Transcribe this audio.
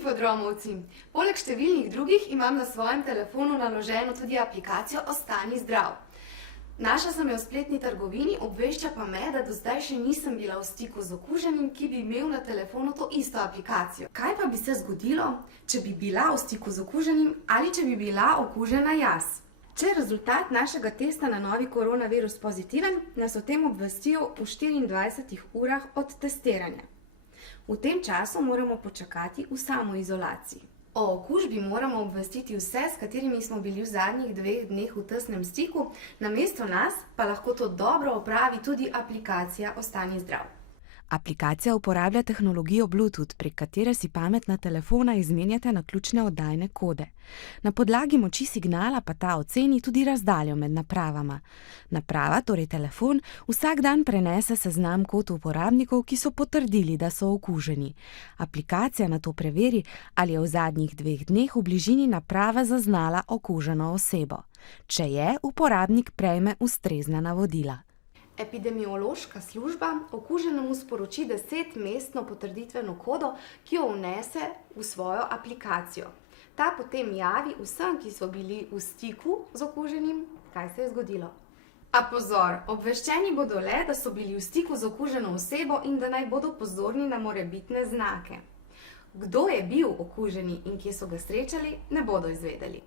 infodromovci! Poleg številnih drugih imam na svojem telefonu naloženo tudi aplikacijo Ostani zdrav. Našla sem jo v spletni trgovini, obvešča pa me, da do zdaj še nisem bila v stiku z okuženim, ki bi imel na telefonu to isto aplikacijo. Kaj pa bi se zgodilo, če bi bila v stiku z okuženim ali če bi bila okužena jaz? Če je rezultat našega testa na novi koronavirus pozitiven, nas o tem obvestijo v 24 urah od testiranja. V tem času moramo počakati v samoizolaciji. O okužbi moramo obvestiti vse, s katerimi smo bili v zadnjih 2 dneh v tesnem stiku, namesto nas pa lahko to dobro opravi tudi aplikacija Ostani zdrav. Aplikacija uporablja tehnologijo Bluetooth, prek katere si pametna telefona izmenjate naključne oddajne kode. Na podlagi moči signala pa ta oceni tudi razdaljo med napravama. Naprava, torej telefon, vsak dan prenese seznam kod uporabnikov, ki so potrdili, da so okuženi. Aplikacija nato preveri, ali je v zadnjih 2 dneh v bližini naprave zaznala okuženo osebo. Če je, uporabnik prejme ustrezna navodila. Epidemiološka služba okuženemu sporoči 10-mestno potrditveno kodo, ki jo vnese v svojo aplikacijo. Ta potem javi vsem, ki so bili v stiku z okuženim, kaj se je zgodilo. A pozor, obveščeni bodo le, da so bili v stiku z okuženo osebo in da naj bodo pozorni na morebitne znake. Kdo je bil okuženi in kje so ga srečali, ne bodo izvedeli.